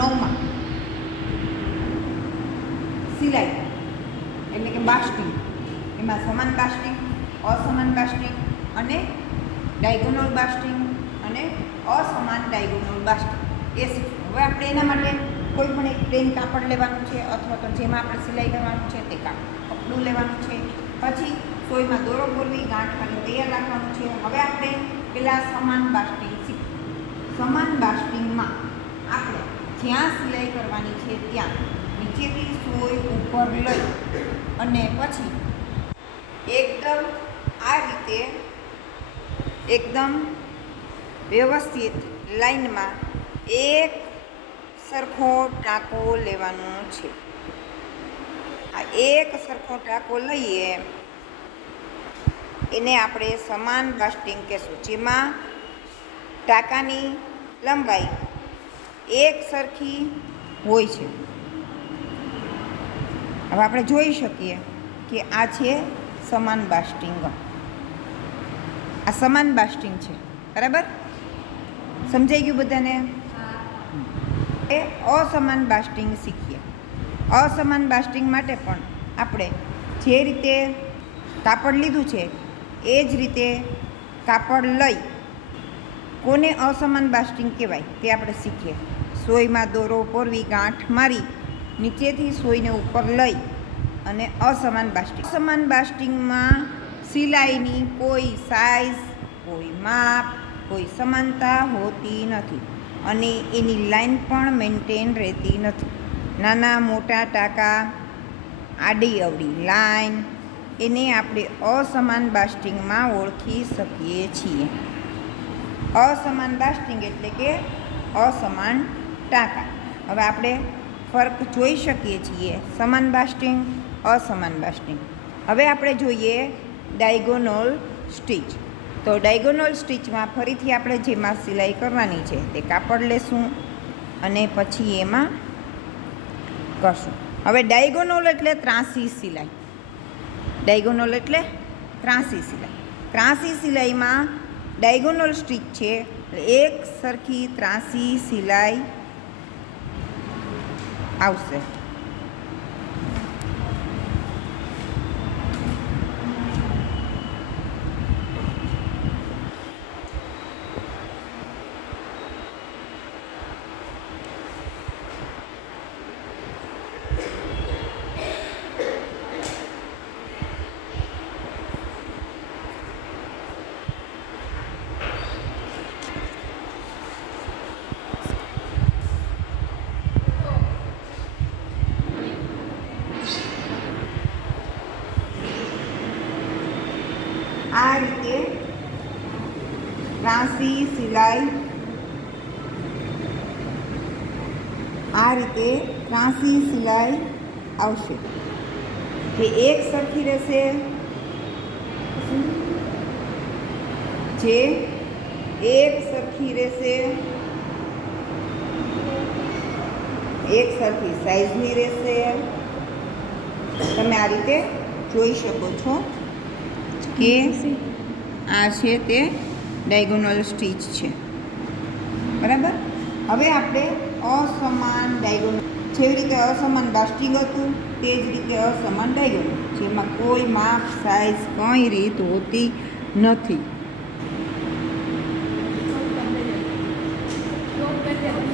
9માં સિલાઈ એટલે કે બાસ્ટિંગ, એમાં સમાન બાસ્ટિંગ, અસમાન બાસ્ટિંગ અને ડાયગોનલ બાસ્ટિંગ અને અસમાન ડાયગોનલ બાસ્ટિંગ એ શીખવું. હવે આપણે એના માટે કોઈ પણ એક પ્લેન કાપડ લેવાનું છે અથવા તો જેમાં આપણે સિલાઈ કરવાનું છે તે કપડું લેવાનું છે. પછી સોયમાં દોરો બોરવી ગાંઠ ખાલી તૈયાર રાખવાનું છે. હવે આપણે પહેલાં સમાન બાસ્ટિંગ શીખીએ. સમાન બાસ્ટિંગમાં આપણે જ્યાં સિલાઈ કરવાની છે ત્યાં નીચેથી સોય ઉપર લઈ અને પછી એકદમ આ રીતે એકદમ વ્યવસ્થિત લાઈનમાં એક સરખો ટાંકો લેવાનો છે. આ એક સરખો ટાંકો લઈએ એને આપણે સમાન બાસ્ટિંગ કહેશું, જેમાં ટાંકાની લંબાઈ એક સરખી હોય છે. હવે આપણે જોઈ શકીએ કે આ છે સમાન બાસ્ટિંગ. આ સમાન બાસ્ટિંગ છે, બરાબર? સમજાઈ ગયું બધાને? એ અસમાન બાસ્ટિંગ શીખીએ. અસમાન બાસ્ટિંગ માટે પણ આપણે જે રીતે કાપડ લીધું છે એ જ રીતે કાપડ લઈ કોને અસમાન બાસ્ટિંગ કહેવાય તે આપણે શીખીએ. સોયમાં દોરો પોરવી ગાંઠ મારી નીચેથી સોયને ઉપર લઈ અને અસમાન બાસ્ટિંગ. અસમાન બાસ્ટિંગમાં સિલાઈની કોઈ સાઇઝ, કોઈ માપ, કોઈ સમાનતા હોતી નથી અને એની લાઈન પણ મેન્ટેન રહેતી નથી. નાના મોટા ટાંકા, આડી અવડી લાઈન એને આપણે અસમાન બાસ્ટિંગમાં ઓળખી શકીએ છીએ. અસમાન બાસ્ટિંગ એટલે કે અસમાન ટાંકા. હવે આપણે ફરક જોઈ શકીએ છીએ, સમાન બાસ્ટિંગ, અસમાન બાસ્ટિંગ. હવે આપણે જોઈએ ડાયગોનલ સ્ટીચ. તો ડાયગોનલ સ્ટીચમાં ફરીથી આપણે જેમાં સિલાઈ કરવાની છે તે કાપડ લેશું અને પછી એમાં કરશું. હવે ડાયગોનલ એટલે ત્રાંસી સિલાઈ. ડાયગોનલ એટલે ત્રાંસી સિલાઈ. ત્રાંસી સિલાઈમાં ડાયગોનલ સ્ટીચ છે એટલે એક સરખી ત્રાંસી સિલાઈ આવશે. આ રીતે ત્રાંસી સિલાઈ, આ રીતે ત્રાંસી સિલાઈ આવશે જે એક સરખી રહેશે, જે એક સરખી રહેશે, એક સરખી સાઈઝની રહેશે. તમે આ રીતે જોઈ શકો છો કે આ છે તે ડાયગોનલ સ્ટીચ છે, બરાબર? હવે આપણે અસમાન ડાયગોનલ, જેવી રીતે અસમાન બાસ્ટિંગ હતું તે જ રીતે અસમાન ડાયગોનલ, જેમાં કોઈ માપ, સાઇઝ, કંઈ રીત હોતી નથી.